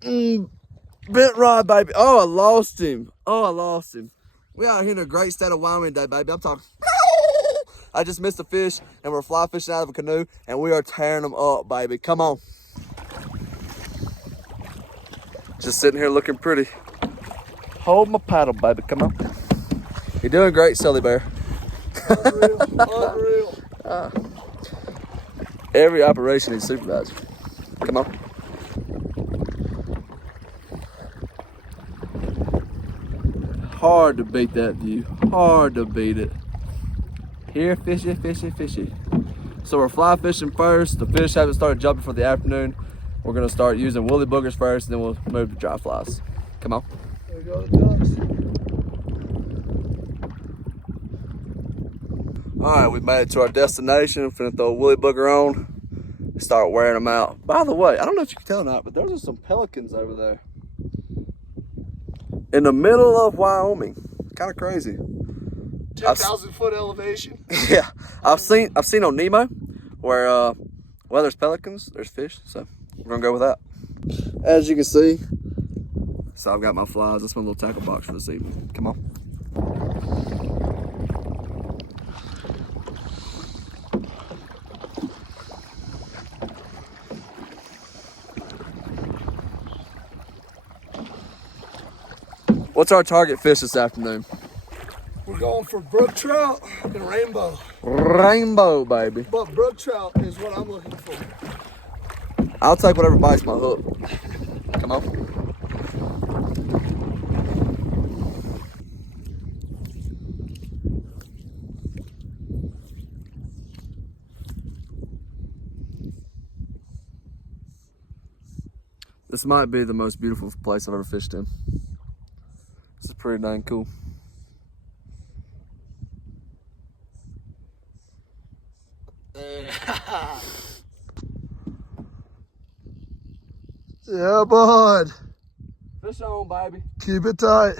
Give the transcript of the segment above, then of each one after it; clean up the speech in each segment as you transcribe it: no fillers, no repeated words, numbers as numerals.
Bent rod, baby. Oh, I lost him. We out here in the great state of Wyoming today, baby. I'm talking. I just missed a fish, and we're fly fishing out of a canoe, and we are tearing them up, baby. Come on. Just sitting here looking pretty. Hold my paddle, baby. Come on. You're doing great, Sully Bear. Unreal. Every operation is supervised. Come on. Hard to beat that view. Hard to beat it. Here, fishy, fishy, fishy. So we're fly fishing first. The fish haven't started jumping for the afternoon. We're gonna start using woolly boogers first, and then we'll move to dry flies. Come on. There go the ducks. All right, we made it to our destination. I'm finna throw a woolly booger on and start wearing them out. By the way, I don't know if you can tell or not, but there's some pelicans over there in the middle of Wyoming. Kind of crazy. 10,000 foot elevation. Yeah, I've seen on Nemo where well, there's pelicans, there's fish, so we're gonna go with that. As you can see, so I've got my flies. That's my little tackle box for this evening. Come on. What's our target fish this afternoon? We're going for brook trout and rainbow. Rainbow, baby. But brook trout is what I'm looking for. I'll take whatever bites my hook. Come on. This might be the most beautiful place I've ever fished in. This is pretty dang cool. Yeah, bud. Fish on, baby. Keep it tight.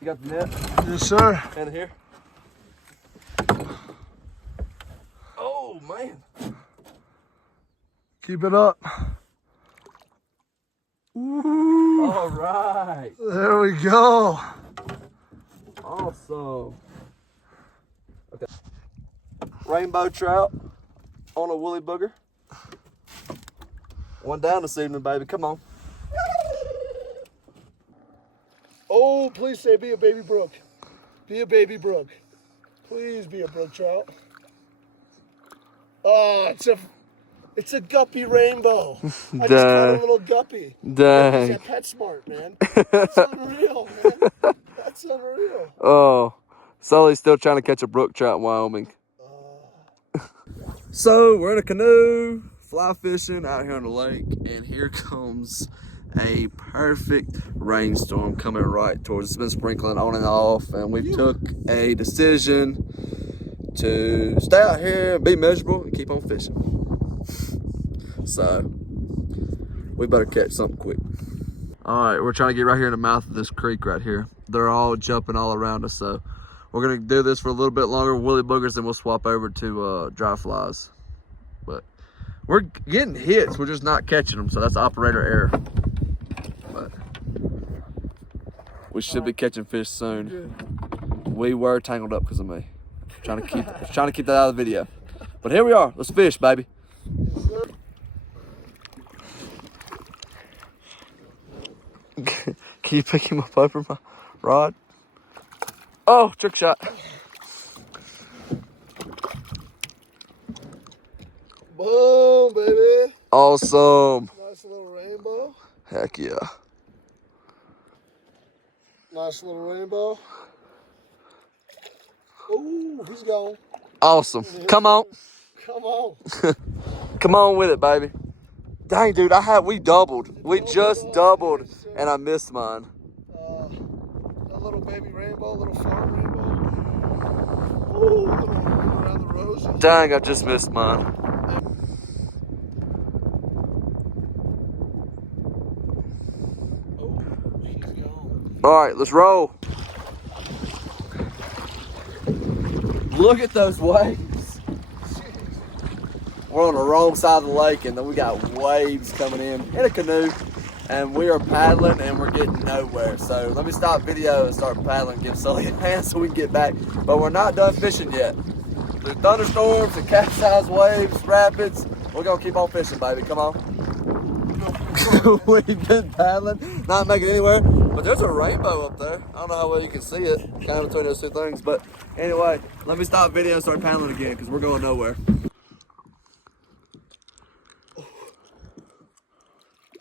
You got the net? Yes, sir. And here. Oh, man. Keep it up. Ooh. All right. There we go. Awesome. Okay. Rainbow trout on a woolly booger. One down this evening, baby. Come on. Oh, please say be a baby brook. Be a baby brook. Please be a brook trout. Oh, it's a guppy rainbow. I just caught a little guppy. Dang. He's at PetSmart, man. That's unreal, man. That's unreal. Oh, Sully's still trying to catch a brook trout in Wyoming. So we're in a canoe, fly fishing out here on the lake, and here comes a perfect rainstorm coming right towards us. It's been sprinkling on and off, and we took a decision to stay out here and be miserable and keep on fishing. So we better catch something quick. All right, we're trying to get right here in the mouth of this creek right here. They're all jumping all around us, so we're gonna do this for a little bit longer with woolly boogers, then we'll swap over to dry flies. But we're getting hits, we're just not catching them, so that's operator error. But we should be catching fish soon. We were tangled up because of me. Trying to keep that out of the video. But here we are. Let's fish, baby. Can you pick him up over my rod? Oh, trick shot. Boom, baby. Awesome. Nice little rainbow. Heck yeah. Nice little rainbow. Ooh, he's gone. Awesome. Come on. Come on. Come on with it, baby. Dang, dude, we doubled. We just doubled, and I missed mine. A little baby rainbow, little farm rainbow. Ooh, little ring around the roses. Dang, I just missed mine. Oh, he's gone. All right, let's roll. Look at those waves. we're on the wrong side of the lake, and then we got waves coming in a canoe, and we are paddling, and we're getting nowhere. So let me stop video and start paddling, give Sully a hand so we can get back. But we're not done fishing yet. Through thunderstorms and capsized waves, rapids, we're gonna keep on fishing, baby. Come on. We've been paddling, not making it anywhere, but there's a rainbow up there. I don't know how well you can see it, kind of between those two things. But anyway, let me stop video and start paddling again because we're going nowhere.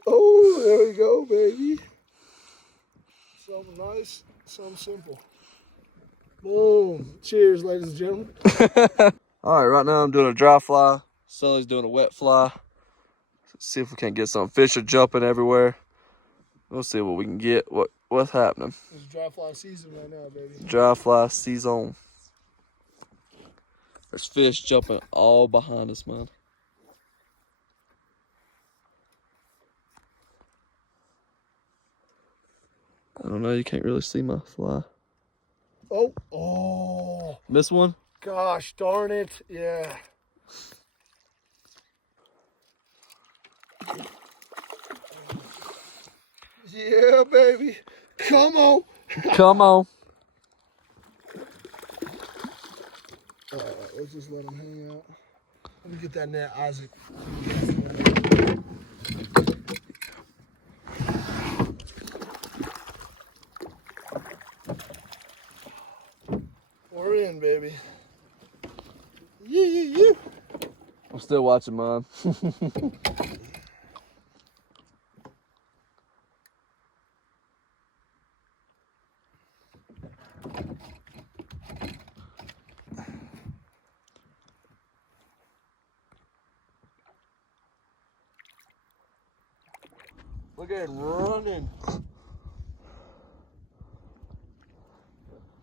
Oh, there we go, baby. Something nice, something simple. Boom. Cheers, ladies and gentlemen. All right, right now I'm doing a dry fly. Sully's doing a wet fly. Let's see if we can't get some fish are jumping everywhere. We'll see what we can get. What's happening? It's dry fly season right now, baby. Dry fly season. There's fish jumping all behind us, man. I don't know, you can't really see my fly. Oh. Miss one? Gosh darn it, yeah. Yeah, baby. Come on. Come on. Alright, let's just let him hang out. Let me get that net, Isaac. We're in, baby. Yeah. I'm still watching mine. Look at him running.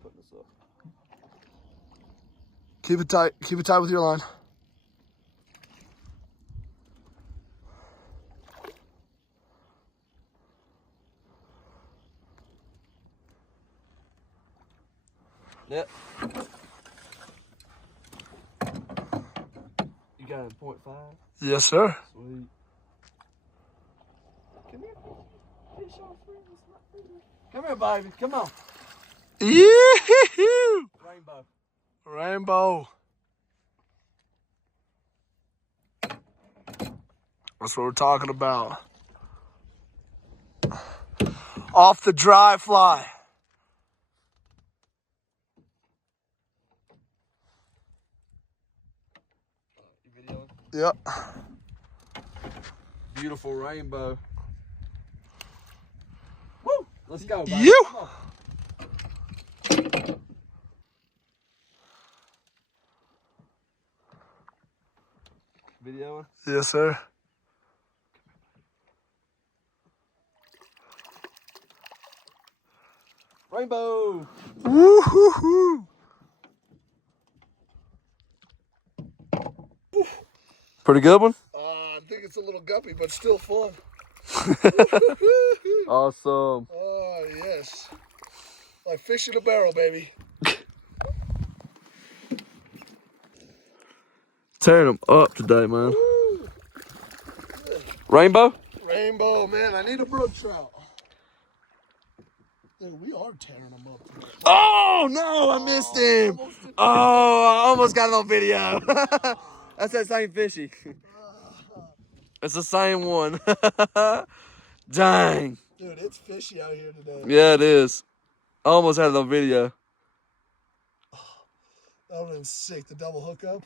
Putting this up. Keep it tight. Keep it tight with your line. Yep. You got it in 0.5? Yes, sir. Sweet. Come here. Come here, baby. Come on. Yee-hoo! Rainbow. Rainbow. That's what we're talking about. Off the dry fly. You videoing? Yep. Beautiful rainbow. Woo! Let's go, baby. You. Come on. Videoing? Yes, sir. Rainbow! Woo-hoo-hoo. Pretty good one? I think it's a little guppy, but still fun. Awesome. Oh, yes. Like fish in a barrel, baby. Tearing them up today, man. Woo. Rainbow? Rainbow, man. I need a brook trout. Dude, we are tearing them up today. Oh, no, I missed him. Oh, I almost got it on video. That's that same fishy. It's the same one. Dang. Dude, it's fishy out here today. Yeah, it is. I almost had it on video. That would have been sick. The double hookup.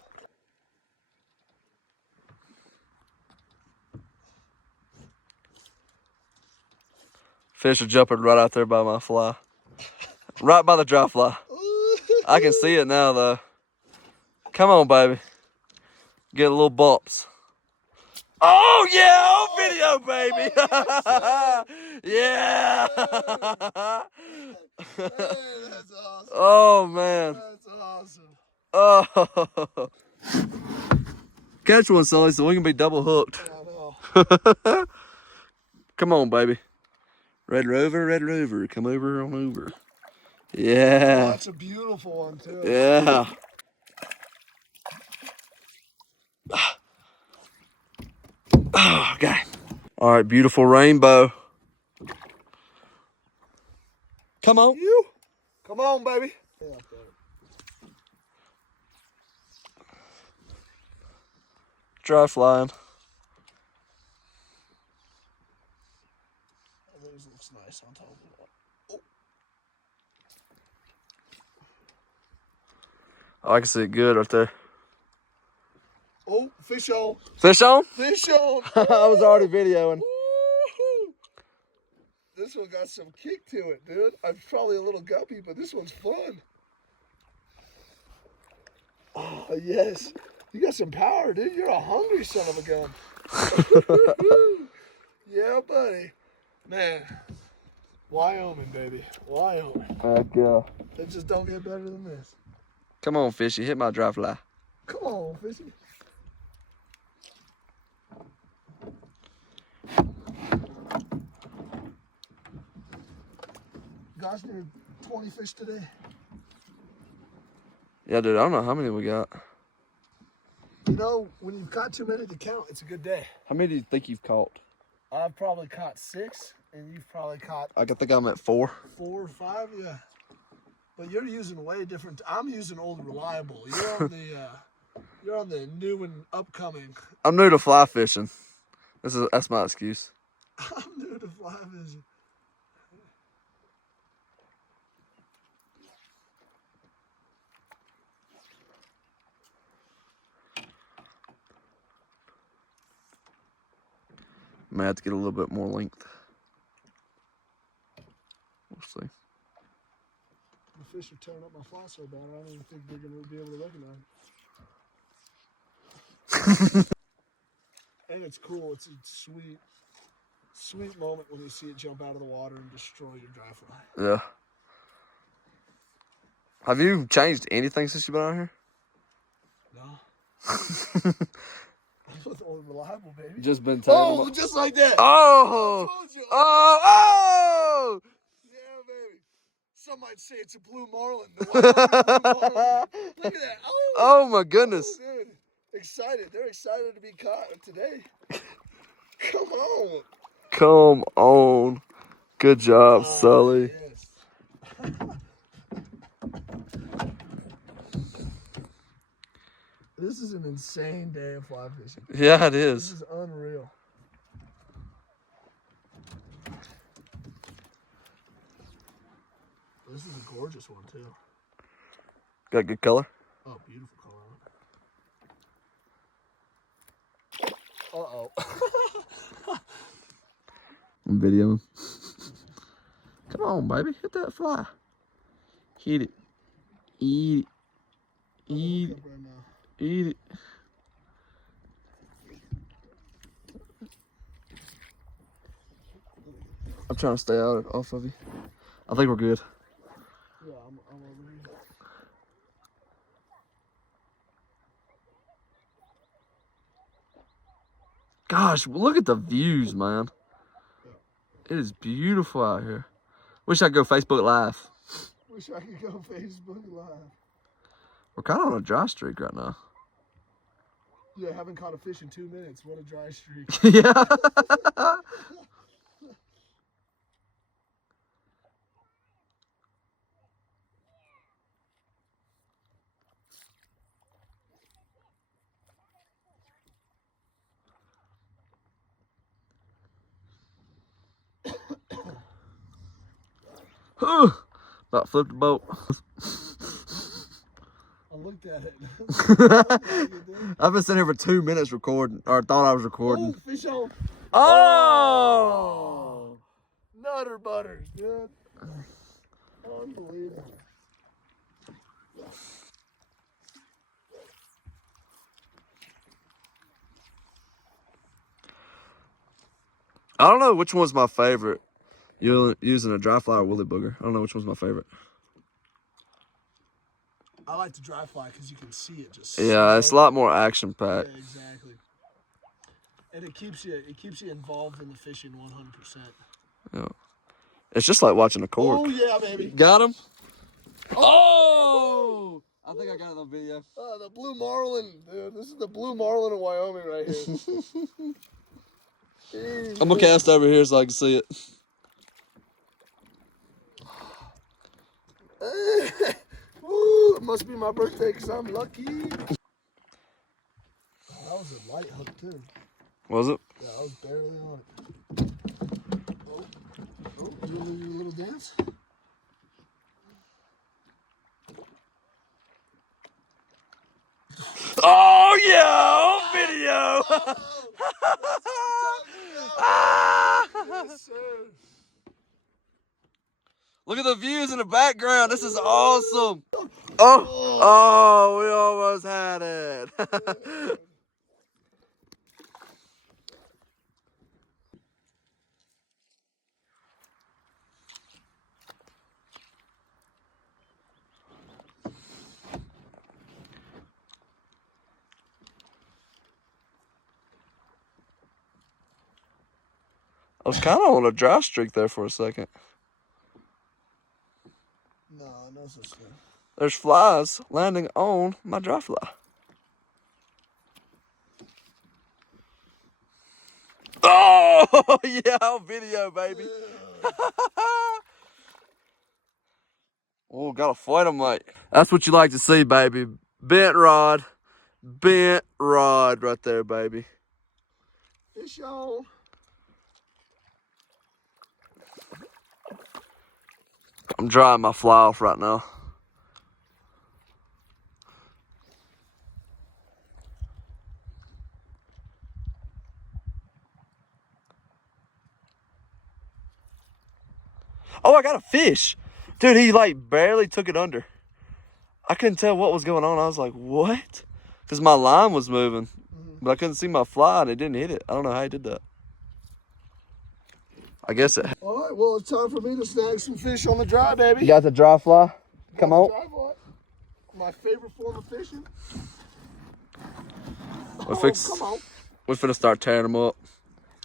Fish are jumping right out there by my fly. Right by the dry fly. I can see it now, though. Come on, baby. Get a little bumps. Oh, yeah, on video, baby. Yeah. Hey, that's awesome. Oh, man. That's awesome. Oh. Catch one, Sully, so we can be double hooked. I know. Come on, baby. Red Rover, come over on over. Yeah. Oh, that's a beautiful one, too. Yeah. Oh, okay. All right, beautiful rainbow. Come on. You. Come on, baby. Yeah, Dry flying. oh, this looks nice on top of that. Oh, I can see it good right there. Oh, fish on. Fish on? Fish on. I was already videoing. Woo-hoo. This one got some kick to it, dude. I'm probably a little guppy, but this one's fun. Oh, yes. You got some power, dude. You're a hungry son of a gun. Yeah, buddy. Man, Wyoming, baby. Wyoming. Yeah. They just don't get better than this. Come on, fishy. Hit my dry fly. Come on, fishy. Guys, near 20 fish today. Yeah, dude. I don't know how many we got. You know, when you've caught too many to count, it's a good day. How many do you think you've caught? I've probably caught 6, and you've probably caught I think I'm at 4. 4 or 5, yeah. But you're using way different. I'm using old reliable. You're on the new and upcoming. I'm new to fly fishing. That's my excuse. I'm new to fly fishing. May have to get a little bit more length. We'll see. The fish are tearing up my fly so bad, I don't even think they're going to be able to recognize it. And it's cool. It's a sweet, sweet moment when you see it jump out of the water and destroy your dry fly. Yeah. Have you changed anything since you've been out here? No. With old reliable, baby. Just been telling Oh, just like that. Oh! I told you. Oh! Yeah, baby. Some might say it's a blue marlin. The Wyoming blue marlin. Look at that. Oh, Oh my goodness. oh, dude. Excited. They're excited to be caught today. Come on. Come on. Good job, Sully. Yes. This is an insane day of fly fishing. Yeah, it This is. is unreal. This is a gorgeous one, too. Got good color? Oh, beautiful color. Uh-oh. I'm videoing. Come on, baby. Hit that fly. Hit it. Eat it. Eat it. Right now. Eat it. I'm trying to stay out off of you. I think we're good. Yeah, I'm over here. Gosh, look at the views, man. It is beautiful out here. Wish I could go Facebook Live. Wish I could go Facebook Live. We're kind of on a dry streak right now. Yeah, haven't caught a fish in 2 minutes. What a dry streak. Yeah. About flipped the boat. I looked at it. I've been sitting here for 2 minutes recording, or thought I was recording. Oh, fish on. Oh! Nutter butters, dude. Unbelievable. I don't know which one's my favorite. You're using a dry fly or woolly booger. I don't know which one's my favorite. I like the dry fly because you can see it just. Yeah, it's a lot more action packed. Yeah, exactly. And it keeps you involved in the fishing 100%. Yeah. It's just like watching a cork. Oh yeah, baby. Got him. Oh! I think I got it on video. The blue marlin, dude. This is the blue marlin of Wyoming right here. I'm gonna cast over here so I can see it. Ooh, it must be my birthday because I'm lucky. That was a light hook too. Was it? Yeah, I was barely on it. Oh, you want to do a little dance? Oh yeah, on video. Yes, sir. Look at the views in the background. This is awesome. Oh, we almost had it. I was kind of on a dry streak there for a second. No, no such thing. There's flies landing on my dry fly. Oh, yeah, on video, baby. Yeah. Oh, got a fight him, mate. That's what you like to see, baby. Bent rod right there, baby. Fish on. I'm drying my fly off right now. Oh, I got a fish. Dude, he like barely took it under. I couldn't tell what was going on. I was like, what? Because my line was moving, but I couldn't see my fly and it didn't hit it. I don't know how he did that. I guess it. All right, well, it's time for me to snag some fish on the dry, baby. You got the dry fly? Come on. Dry fly. My favorite form of fishing. We're Come on. We're finna start tearing them up.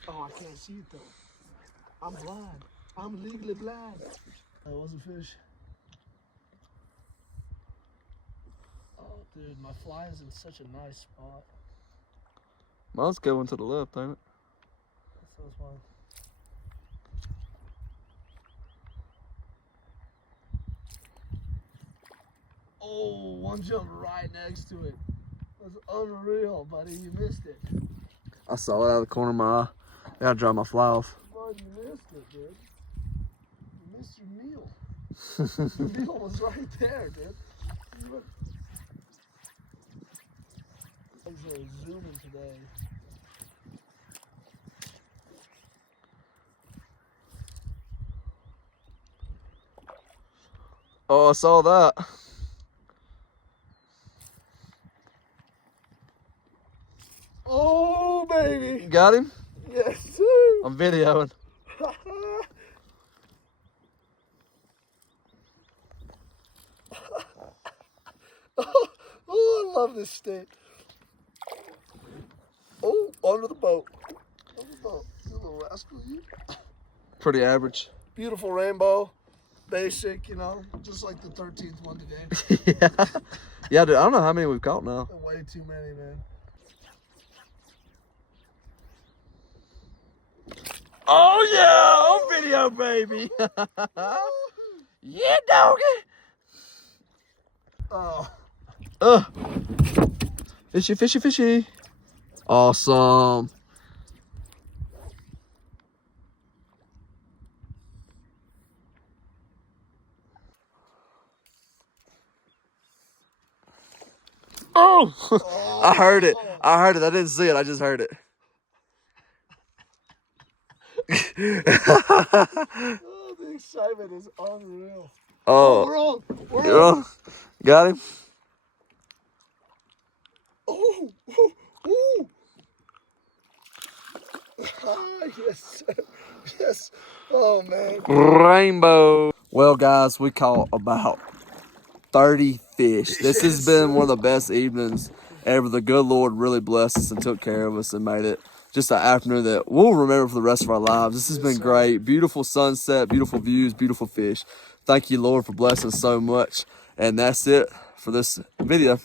Oh, I can't see it though. I'm blind. I'm legally blind. That was a fish. Oh, dude, my fly is in such a nice spot. Mine's going to the left, ain't it? So is mine. Oh, one jumped right next to it. That's unreal, buddy. You missed it. I saw it out of the corner of my eye. I gotta dry my fly off. Bud, you missed it, dude. You missed your meal. Your meal was right there, dude. You look. Things are zooming today. Oh, I saw that. Oh, baby. Got him? Yes, sir. I'm videoing. Oh, I love this state. Oh, under the boat. Under the boat. You little rascal, you. Pretty average. Beautiful rainbow. Basic, you know, just like the 13th one today. Yeah. Yeah, dude, I don't know how many we've caught now. Way too many, man. Oh, yeah, on video, baby. Yeah, doggy. Oh. Fishy, fishy, fishy. Awesome. Oh, I heard it. I heard it. I didn't see it. I just heard it. Oh, the excitement is unreal. Oh, We're on. We're you're on. on. Got him. Oh, oh, oh. Yes, sir. Yes. Oh, man. Rainbow. Well, guys, we caught about 30 fish. This has been one of the best evenings ever. The good Lord really blessed us and took care of us and made it just an afternoon that we'll remember for the rest of our lives. This has been great. Beautiful sunset, beautiful views, beautiful fish. Thank you, Lord, for blessing us so much. And that's it for this video.